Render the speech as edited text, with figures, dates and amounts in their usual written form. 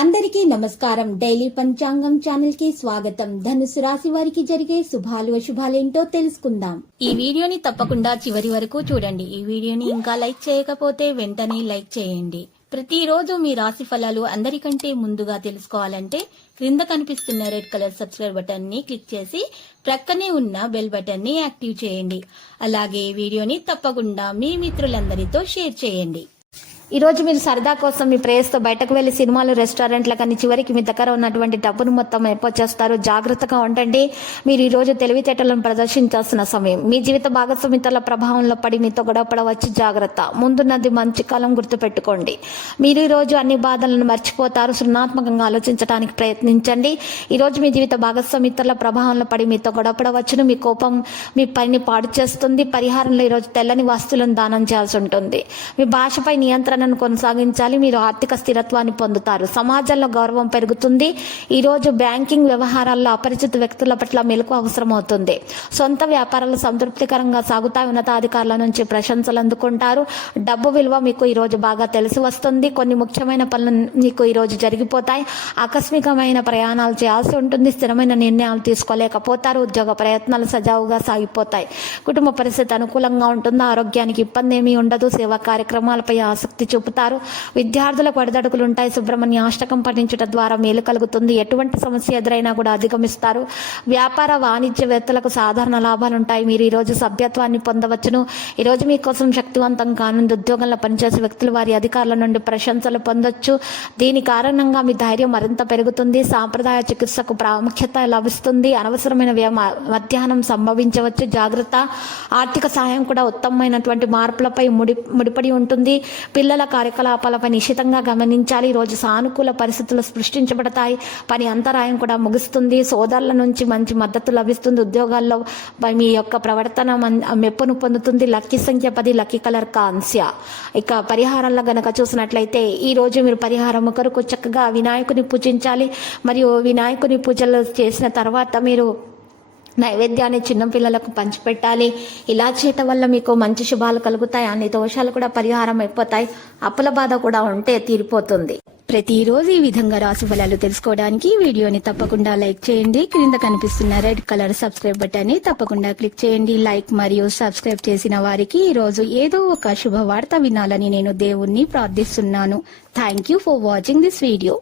అందరికీ నమస్కారం. డైలీ పంచాంగం ఛానల్ కి స్వాగతం. ధనుసు రాశి వారికి జరిగే శుభాలు అశుభాలేంటో తెలుసుకుందాం. ఈ వీడియోని తప్పకుండా చివరి వరకు చూడండి. ఈ వీడియోని ఇంకా లైక్ చేయకపోతే వెంటనే లైక్ చేయండి. ప్రతిరోజు మీ రాశి ఫలాలు అందరికంటే ముందుగా తెలుసుకోవాలంటే క్రింద కనిపిస్తున్న రెడ్ కలర్ సబ్స్క్రైబ్ బటన్ ని క్లిక్ చేసి ప్రక్కనే ఉన్న బెల్ బటన్ ని యాక్టివ్ చేయండి. అలాగే వీడియోని తప్పకుండా మీ మిత్రులందరితో షేర్ చేయండి. ఈ రోజు మీరు సరదా కోసం మీ ప్రేయస్తో బయటకు వెళ్లి సినిమాలు, రెస్టారెంట్ల కానీ చివరికి మీ దగ్గర ఉన్నటువంటి డబ్బును మొత్తం చేస్తారు. జాగ్రత్తగా ఉండండి. మీరు ఈ రోజు తెలివితేటలను ప్రదర్శించాల్సిన సమయం. మీ జీవిత భాగస్వామితల ప్రభావంలో పడి మీతో గొడవపడవచ్చు. జాగ్రత్త. ముందున్నది మంచి కాలం, గుర్తుపెట్టుకోండి. మీరు ఈ రోజు అన్ని బాధలను మర్చిపోతారు. సృజనాత్మకంగా ఆలోచించడానికి ప్రయత్నించండి. ఈ రోజు మీ జీవిత భాగస్వామితల ప్రభావంలో పడి మీతో గొడవపడవచ్చును. మీ కోపం మీ పనిని పాడు చేస్తుంది. పరిహారంలో ఈ రోజు తెల్లని వస్తువులను దానం చేయాల్సి ఉంటుంది. మీ భాషపై నియంత్రణ కొనసాగించాలి. మీరు ఆర్థిక స్థిరత్వాన్ని పొందుతారు. సమాజంలో గౌరవం పెరుగుతుంది. ఈ రోజు బ్యాంకింగ్ వ్యవహారాల్లో అపరిచిత వ్యక్తుల పట్ల మెలకు అవసరం అవుతుంది. సొంత వ్యాపారాలు సంతృప్తికరంగా సాగుతాయి. ఉన్నతాధికారుల నుంచి ప్రశంసలు అందుకుంటారు. డబ్బు విలువ మీకు ఈ రోజు బాగా తెలిసి వస్తుంది. కొన్ని ముఖ్యమైన పనులు మీకు ఈ రోజు జరిగిపోతాయి. ఆకస్మికమైన ప్రయాణాలు చేయాల్సి ఉంటుంది. స్థిరమైన నిర్ణయాలు తీసుకోలేకపోతారు. ఉద్యోగ ప్రయత్నాలు సజావుగా సాగిపోతాయి. కుటుంబ పరిస్థితి అనుకూలంగా ఉంటుంది. ఆరోగ్యానికి ఇబ్బంది ఏమీ ఉండదు. సేవా కార్యక్రమాలపై ఆసక్తి చూపుతారు. విద్యార్థులకు ఒడిదడుకులు ఉంటాయి. సుబ్రహ్మణ్య అష్టకం పఠించట ద్వారా మేలు కలుగుతుంది. ఎటువంటి సమస్య ఎదురైనా కూడా అధిగమిస్తారు. వ్యాపార వాణిజ్యవేత్తలకు సాధారణ లాభాలు ఉంటాయి. మీరు ఈ రోజు సభ్యత్వాన్ని పొందవచ్చును. ఈ రోజు మీకోసం శక్తివంతం కానుంది. ఉద్యోగంలో పనిచేసే వ్యక్తులు వారి అధికారుల నుండి ప్రశంసలు పొందొచ్చు. దీని కారణంగా మీ ధైర్యం మరింత పెరుగుతుంది. సాంప్రదాయ చికిత్సకు ప్రాముఖ్యత లభిస్తుంది. అనవసరమైన మధ్యాహ్నం సంభవించవచ్చు. జాగ్రత్త. ఆర్థిక సహాయం కూడా ఉత్తమమైనటువంటి మార్పులపై ముడిపడి ఉంటుంది. పిల్లల కార్యకలాపాలపై నిశితంగా గమనించాలి. ఈరోజు సానుకూల పరిస్థితులు సృష్టించబడతాయి. పని అంతరాయం కూడా ముగుస్తుంది. సోదరుల నుంచి మంచి మద్దతు లభిస్తుంది. ఉద్యోగాల్లో మీ యొక్క ప్రవర్తన మెప్పును పొందుతుంది. లక్కీ సంఖ్య 10, లక్కీ కలర్ కాంస్య. ఇక పరిహారంలో గనక చూసినట్లయితే ఈ రోజు మీరు పరిహారం కొరకు చక్కగా వినాయకుని పూజించాలి. మరియు వినాయకుని పూజలు చేసిన తర్వాత మీరు నైవేద్యాన్ని చిన్నపిల్లలకు పంచిపెట్టాలి. ఇలా చేయటం వల్ల మీకు మంచి శుభాలు కలుగుతాయి. అన్ని దోషాలు కూడా పరిహారం అయిపోతాయి. అప్పుల బాధ కూడా ఉంటే తీరిపోతుంది. ప్రతిరోజు ఈ విధంగా రాశి ఫలాలు తెలుసుకోవడానికి వీడియోని తప్పకుండా లైక్ చేయండి. క్రింద కనిపిస్తున్న రెడ్ కలర్ సబ్స్క్రైబ్ బటన్ ని తప్పకుండా క్లిక్ చేయండి. లైక్ మరియు సబ్స్క్రైబ్ చేసిన వారికి ఈ రోజు ఏదో ఒక శుభవార్త వినాలని నేను దేవుణ్ణి ప్రార్థిస్తున్నాను. Thank you for watching this video.